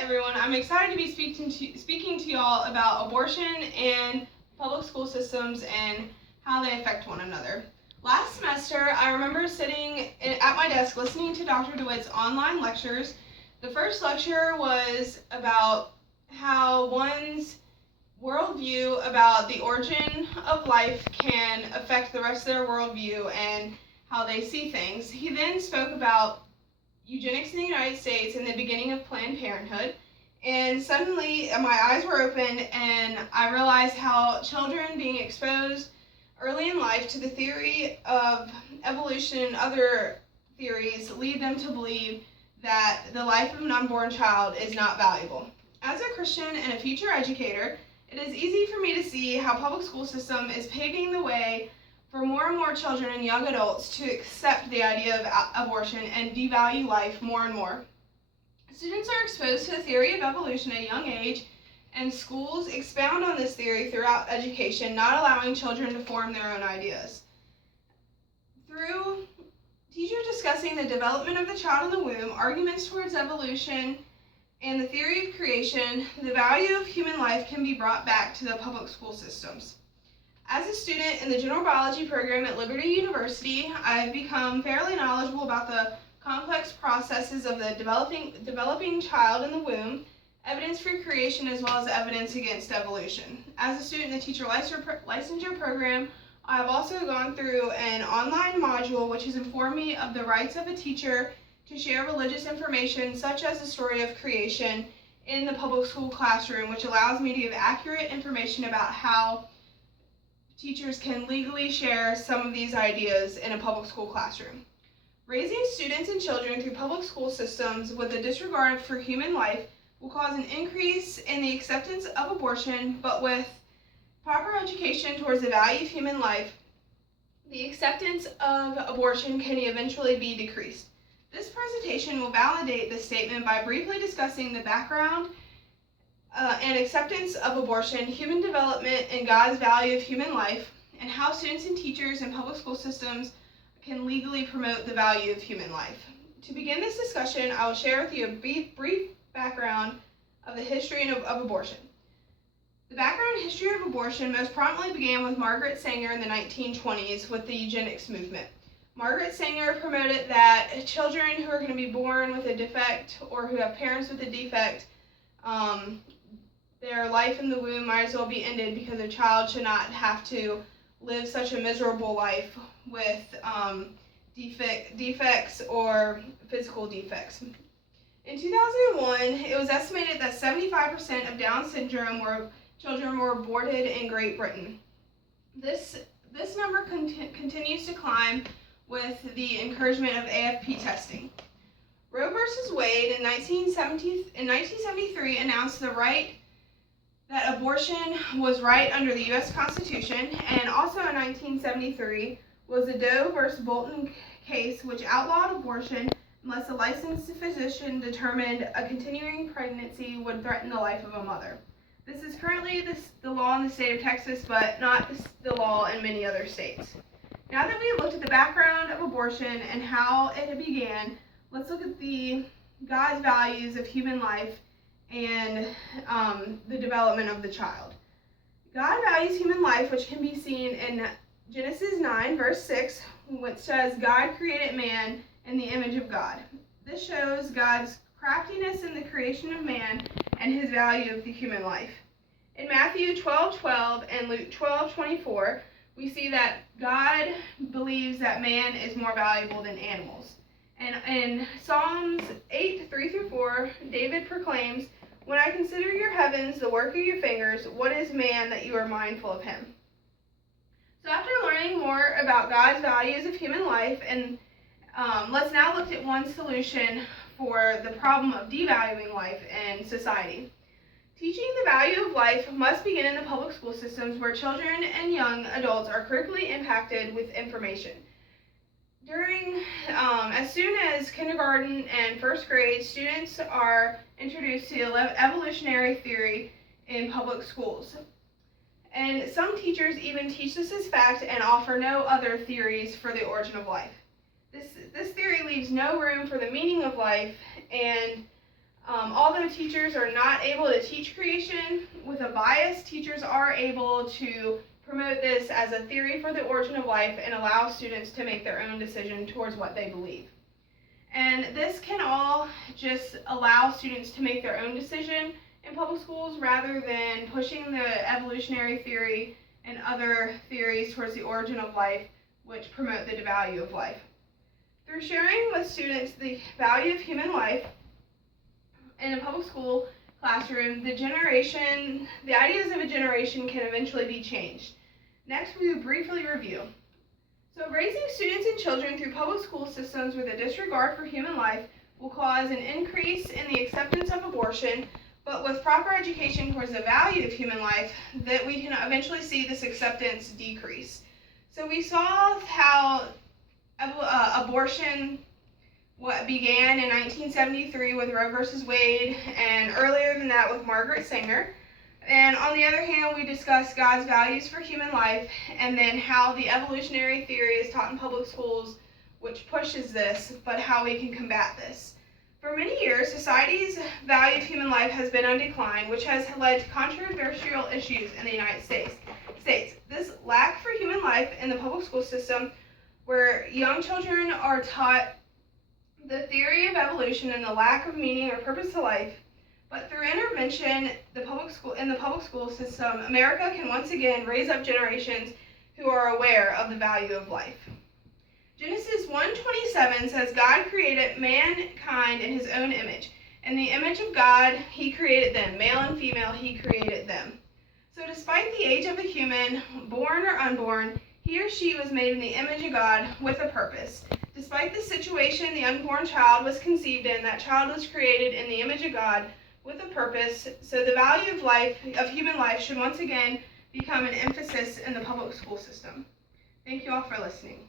everyone. I'm excited to be speaking to y'all about abortion and public school systems and how they affect one another. Last semester, I remember sitting at my desk listening to Dr. DeWitt's online lectures. The first lecture was about how one's worldview about the origin of life can affect the rest of their worldview and how they see things. He then spoke about eugenics in the United States and the beginning of Planned Parenthood. And suddenly my eyes were opened and I realized how children being exposed early in life to the theory of evolution and other theories lead them to believe that the life of an unborn child is not valuable. As a Christian and a future educator, it is easy for me to see how public school system is paving the way for more and more children and young adults to accept the idea of abortion and devalue life more and more. Students are exposed to the theory of evolution at a young age, and schools expound on this theory throughout education, not allowing children to form their own ideas. Through teachers discussing the development of the child in the womb, arguments towards evolution, and the theory of creation, the value of human life can be brought back to the public school systems. As a student in the general biology program at Liberty University, I've become fairly knowledgeable about the complex processes of the developing child in the womb, evidence for creation, as well as evidence against evolution. As a student in the teacher licensure program, I've also gone through an online module which has informed me of the rights of a teacher to share religious information such as the story of creation in the public school classroom, which allows me to give accurate information about how teachers can legally share some of these ideas in a public school classroom. Raising students and children through public school systems with a disregard for human life will cause an increase in the acceptance of abortion, but with proper education towards the value of human life, the acceptance of abortion can eventually be decreased. This presentation will validate this statement by briefly discussing the background and acceptance of abortion, human development, and God's value of human life, and how students and teachers in public school systems can legally promote the value of human life. To begin this discussion, I will share with you a brief background of the history of abortion. The background and history of abortion most prominently began with Margaret Sanger in the 1920s with the eugenics movement. Margaret Sanger promoted that children who are going to be born with a defect or who have parents with a defect, their life in the womb might as well be ended because a child should not have to live such a miserable life with defects or physical defects. In 2001, it was estimated that 75% of Down syndrome children were aborted in Great Britain. This number continues to climb with the encouragement of AFP testing. Roe v. Wade in 1973 announced the right that abortion was right under the U.S. Constitution, and also in 1973 was the Doe v. Bolton case, which outlawed abortion unless a licensed physician determined a continuing pregnancy would threaten the life of a mother. This is currently the law in the state of Texas, but not the law in many other states. Now that we've looked at the background of abortion and how it began, let's look at God's values of human life and the development of the child. God values human life, which can be seen in Genesis 9, verse 6, which says, God created man in the image of God. This shows God's craftiness in the creation of man and his value of the human life. In Matthew 12:12 and Luke 12:24, we see that God believes that man is more valuable than animals. And in Psalms 8:3-4, David proclaims, when I consider your heavens, the work of your fingers, what is man that you are mindful of him? So after learning more about God's values of human life, and let's now look at one solution for the problem of devaluing life in society. Teaching the value of life must begin in the public school systems where children and young adults are critically impacted with information. As soon as kindergarten and first grade, students are introduced to evolutionary theory in public schools. And some teachers even teach this as fact and offer no other theories for the origin of life. This theory leaves no room for the meaning of life, and Although teachers are not able to teach creation with a bias, teachers are able to promote this as a theory for the origin of life and allow students to make their own decision towards what they believe. And this can all just allow students to make their own decision in public schools rather than pushing the evolutionary theory and other theories towards the origin of life, which promote the value of life. Through sharing with students the value of human life in a public school classroom, the ideas of a generation can eventually be changed. Next, we will briefly review. So raising students and children through public school systems with a disregard for human life will cause an increase in the acceptance of abortion, but with proper education towards the value of human life, that we can eventually see this acceptance decrease. So we saw how abortion began in 1973 with Roe versus Wade, and earlier than that with Margaret Sanger. And on the other hand, we discussed God's values for human life, and then how the evolutionary theory is taught in public schools, which pushes this, but how we can combat this. For many years, society's value of human life has been on decline, which has led to controversial issues in the United States. This lack for human life in the public school system, where young children are taught the theory of evolution and the lack of meaning or purpose to life, but through intervention in the public school system, America can once again raise up generations who are aware of the value of life. Genesis 1:27 says, God created mankind in his own image. In the image of God, he created them. Male and female, he created them. So despite the age of a human, born or unborn, he or she was made in the image of God with a purpose. Despite the situation the unborn child was conceived in, that child was created in the image of God with a purpose. So the value of life, of human life, should once again become an emphasis in the public school system. Thank you all for listening.